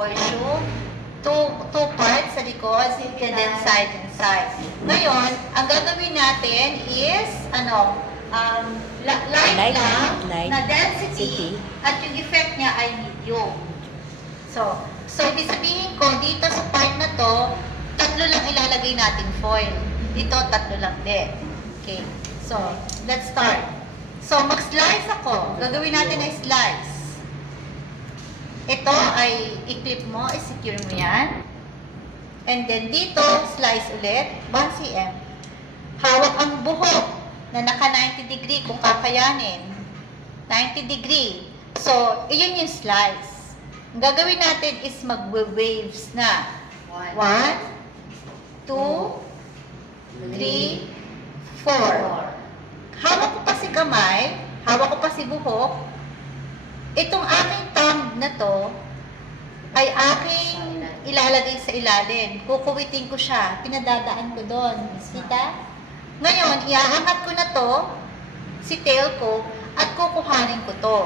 portion, two parts sa likod, and then side and side. Ngayon, ang gagawin natin is, light lang na density, at yung effect niya ay medium. So ibig sabihin ko, dito sa part na to, tatlo lang ilalagay natin foil. Dito, tatlo lang din. Okay. So, let's start. So, mag-slice ako. Gagawin natin ay slice. Ito ay i-clip mo, i-secure mo yan. And then dito, slice ulit, 1 cm. Hawak ang buhok na naka 90 degree kung kakayanin. 90 degree. So, iyon yung slice. Ang gagawin natin is mag-waves na. 1, 2, 3, 4. Hawak ko pa si kamay, hawak ko pa si buhok. Itong aking thumb na to ay aking ilalagay sa ilalim. Kukuwitin ko siya, pinadadaan ko doon. Kita? Ngayon, iaangat ko na to, si tail ko, at kukuhanin ko to.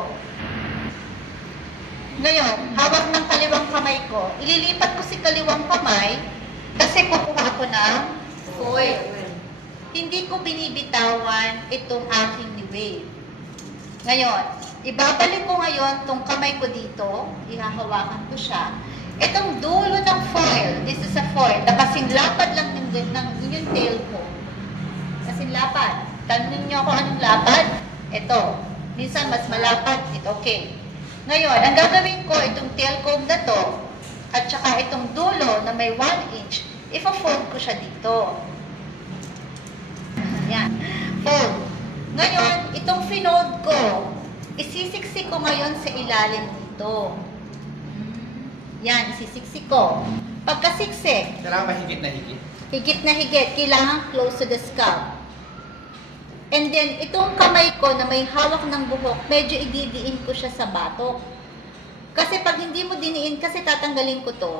Ngayon, hawak ng kaliwang kamay ko, ililipat ko si kaliwang kamay kasi kukuha ko ng foil. Hindi ko binibitawan itong aking wave. Ngayon, ibabalik ko ngayon itong kamay ko dito, ihahawakan ko siya. Itong dulo ng foil, this is a foil, na kasing lapad lang ng yung tail ko. Kasing lapad. Tanong niyo ako anong lapad? Ito. Minsan mas malapad. Ito, okay. Ngayon, ang gagawin ko, itong tail comb na to, at saka itong dulo na may 1 inch, ipa-fold ko siya dito. Yan. Fold. Ngayon, itong finold ko, isisiksik ko ngayon sa ilalim dito. Yan, isisiksik ko. Pagkasiksik, Kailangan ba higit na higit? higit na higit, kailangan close to the scalp. And then, itong kamay ko na may hawak ng buhok, medyo ididiin ko siya sa batok. Kasi pag hindi mo diniin, kasi tatanggalin ko to.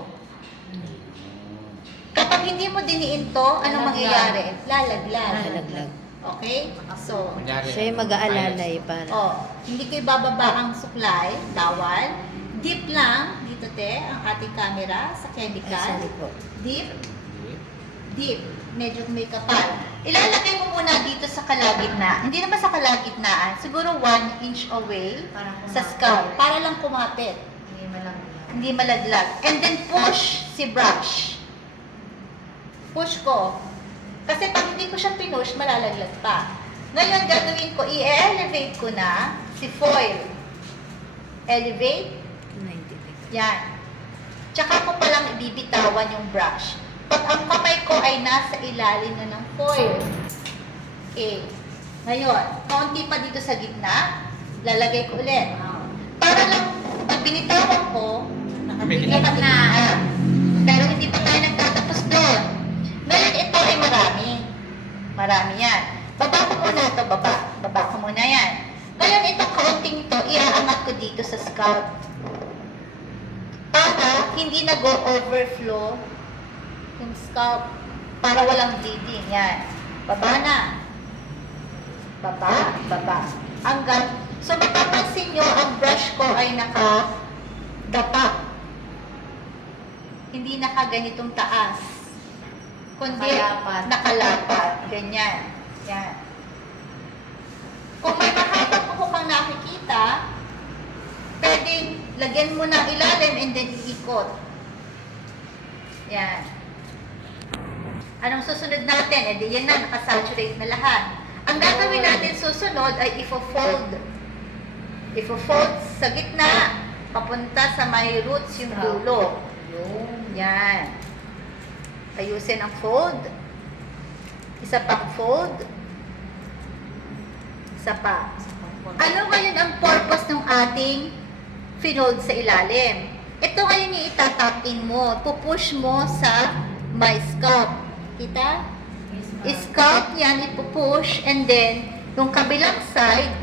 Kapag hindi mo diniin to, anong mangyayari? Lalaglag. Okay? So, Siya yung mag-aalalay para. hindi ko ibababa ang suklay, bawal. Deep lang, dito ang ating camera sa chemical. Deep. Medyo may kapal. Ilalagay mo muna dito sa kalagitnaan. Hindi naman sa kalagitnaan. Siguro 1 inch away sa scalp. Para lang kumapit. Hindi malaglag. And then push si brush. Push ko. Kasi pag hindi ko siya pinush, malalaglag pa. Ngayon, gagawin ko, i-elevate ko na si foil. Elevate. 90 degrees. Yan. Tsaka ko palang ibibitawan yung brush. Pag ang kamay ko ay nasa ilalim na ng foil. Okay. Ngayon, kaunti pa dito sa gitna, lalagay ko ulit. Para lang, pag binitawan ko, nakabigat na. Pero hindi pa tayo nagtatapos doon. Ngayon, ito ay marami. Marami yan. Baba ko muna ito, baba. Baba ko muna yan. Ngayon, itong kaunting ito, iaangat ko dito sa scalp. Para hindi nag-overflow yung scalp. Para walang bleeding. Yan. Baba na. Baba. Hanggang, so mapapansin nyo, ang brush ko ay nakadapa. Hindi nakaganitong taas. Kundi nakalapat. Ganyan. Yan. Kung may mahabang buhok kang nakikita, pwedeng lagyan mo ng ilalim and then iikot. Yan. Anong susunod natin? Eh di yan na, nakasaturate na lahat. Ang gagawin natin susunod ay ifo-fold. Ifo-fold sa gitna, papunta sa may roots yung dulo. Yan. Ayusin ang fold. Isa pang fold. Isa pa. Ano ngayon ang purpose ng ating finold sa ilalim? Ito ngayon yung itatap-in mo. Pupush mo sa my scalp. Kita? Scalp yan, ipupush. And then, yung kabilang side,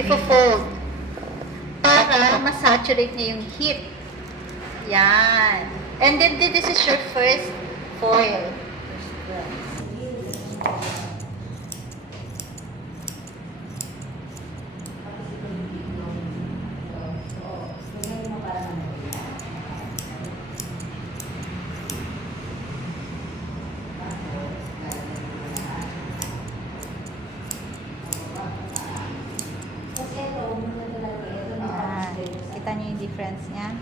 ipo-fold. Para masaturate niya yung heat. Yan. And then, this is your first foil. difference niya.